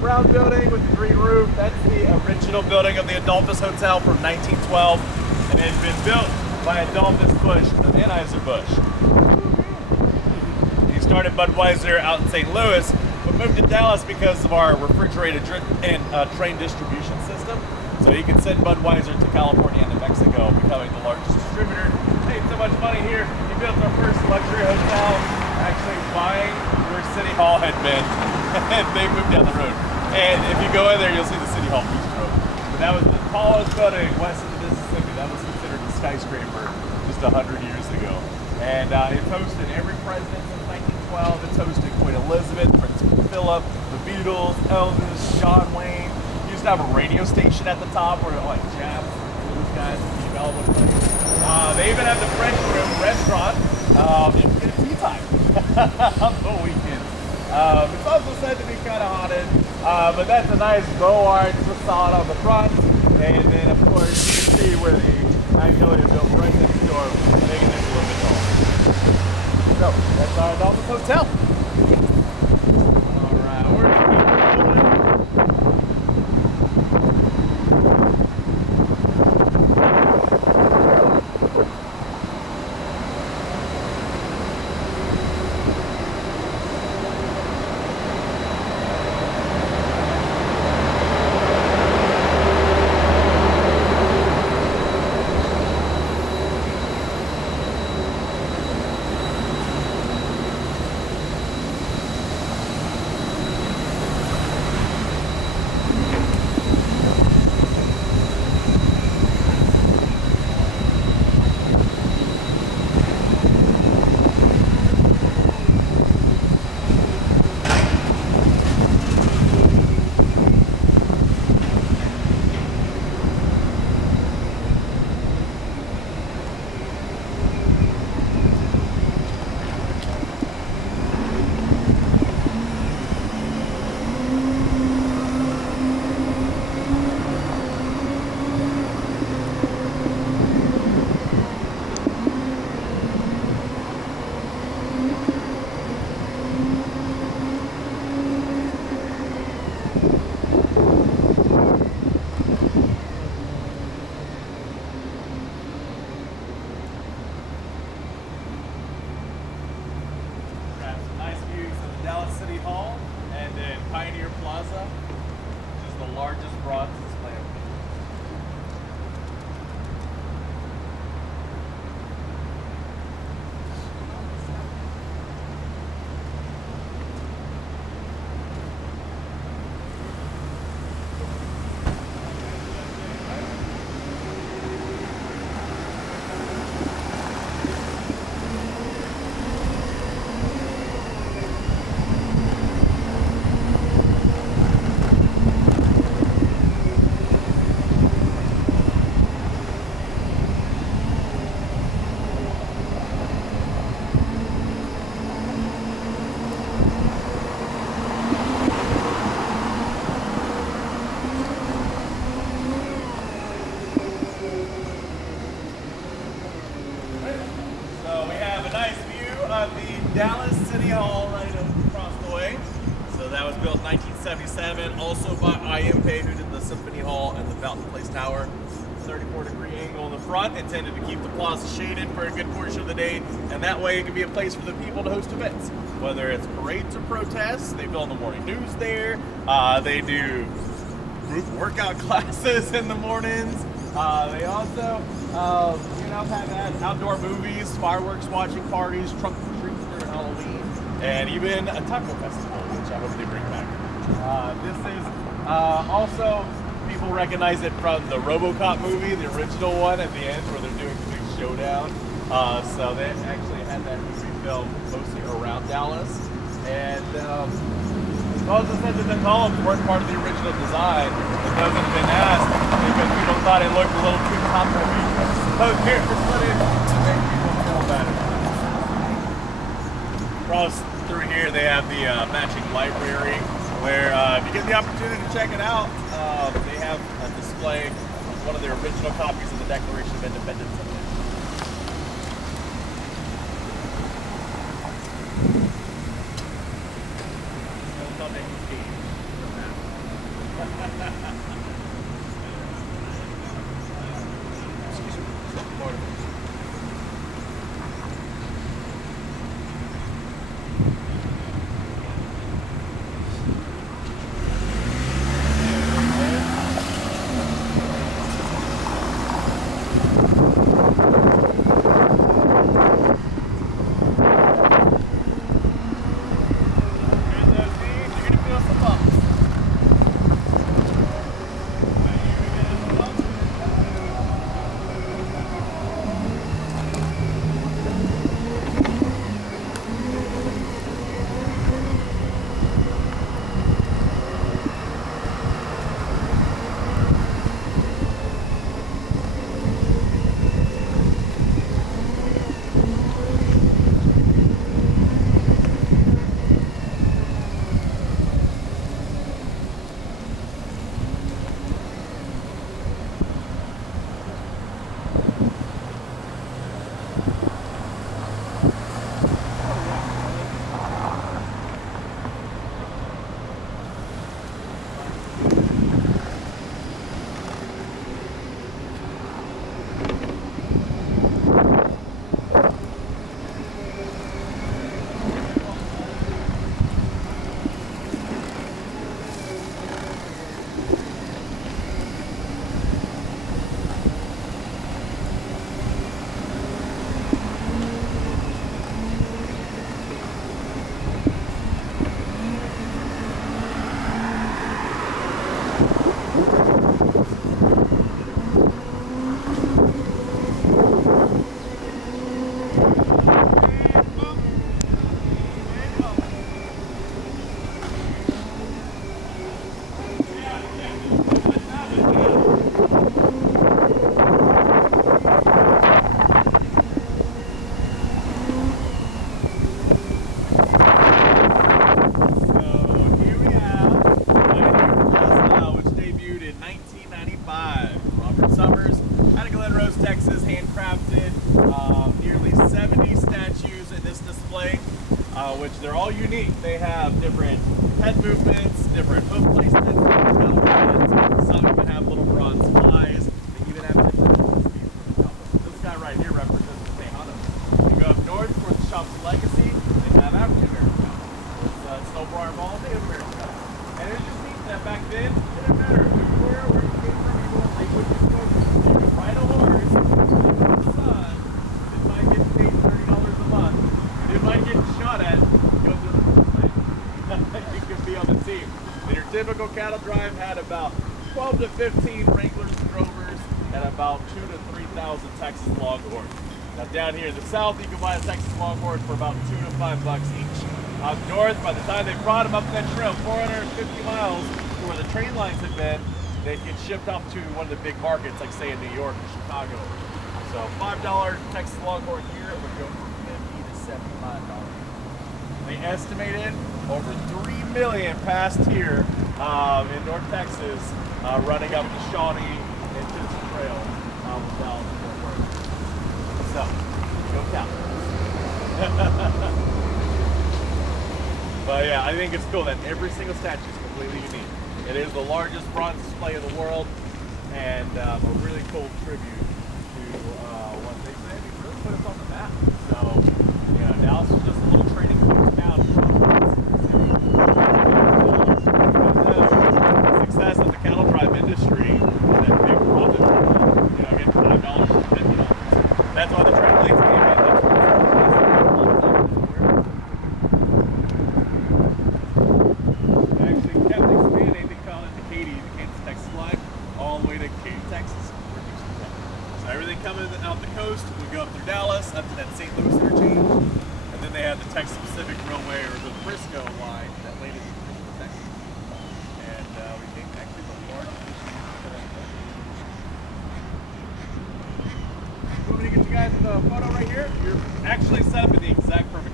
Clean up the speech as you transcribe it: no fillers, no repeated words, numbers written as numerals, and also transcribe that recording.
brown building with the green roof, that's the original building of the Adolphus Hotel from 1912. And it had been built by Adolphus Busch of Anheuser-Busch. He started Budweiser out in St. Louis, but moved to Dallas because of our refrigerated and train distribution system. So he could send Budweiser to California and to Mexico, becoming the largest distributor. Made so much money here, he built our first luxury hotel, actually buying where City Hall had been, and they moved down the road. And if you go in there, you'll see the City Hall bistro. But that was the tallest building west of the Mississippi. That was considered a skyscraper just 100 years ago. And it's hosted every president since 1912. It's hosted Queen Elizabeth, Prince Philip, the Beatles, Elvis, John Wayne. Used to have a radio station at the top where like jazz, those guys would be available to play. They even have the French Room restaurant. You can get a tea time on the weekends. It's also said to be kind of haunted, but that's a nice beaux arts facade on the front. And then of course you can see where the Magnolia built right next door, making it a little bit taller. So that's our Adolphus Hotel. All right, we're gonna keep rolling. Dallas City Hall, and then Pioneer Plaza, which is the largest bronze display. Dallas City Hall right across the way. So that was built in 1977, also by I.M. Pei, who did the Symphony Hall and the Fountain Place Tower. 34-degree angle in the front, intended to keep the plaza shaded for a good portion of the day, and that way it can be a place for the people to host events. Whether it's parades or protests, they film the morning news there. They do group workout classes in the mornings. They also, have outdoor movies, fireworks watching parties, trunk or treats during Halloween, and even a taco festival, which I hope they bring back. This is also, people recognize it from the RoboCop movie, the original one at the end where they're doing the big showdown. So they actually had that movie filmed mostly around Dallas. And it's also said that the columns weren't part of the original design. It doesn't have been asked because people thought it looked a little too top-heavy. So here for footage to make people feel better. Across through here they have the matching library where if you get the opportunity to check it out, they have a display of one of the original copies of the Declaration of Independence. Which they're all unique. They have different head movements, different hoof placements, different elements. Some even have little bronze flies. They even have different speeds for the compass. This guy right here represents the St. Hunnam. You go up north towards the shop's legacy, they have African American compass. Snowbar Mall, Native American compass. And it's just neat that back then, it didn't matter who you were, where you came from, you were like, you could ride a horse, in the sun, it might get paid $30 a month. It might get shot at. You could be on the team. And your typical cattle drive had about 12 to 15 Wranglers and Drovers and about 2,000 to 3,000 Texas Longhorns. Now down here in the south, you can buy a Texas Longhorn for about $2 to $5 each. Up north, by the time they brought them up that trail, 450 miles to where the train lines had been, they'd get shipped off to one of the big markets, like say in New York or Chicago. So $5 Texas Longhorn here would go from $50 to $75. They estimated over 3 million passed here in North Texas, running up the Shawnee and Tennessee Trail with Dallas and Fort Worth. So, go count. But yeah, I think it's cool that every single statue is completely unique. It is the largest bronze display in the world, and a really cool tribute to what they said. It really put us on the map. So, you know, Dallas is just a little trading post town. The success of the cattle drive industry and that big profit, you know, getting $5 to $50. That's why the trade lanes came in. They actually kept expanding. They call it the Katy, the Kansas Texas line, all the way to Katy, Texas. So everything coming out the coast would go up through Dallas, up to that St. Louis interchange. And then they had the Texas Pacific Railway, or the Frisco line, that landed in Frisco, Texas. And we think actually the largest for that. Want me to get you guys the photo right here? You're actually set up in the exact perfect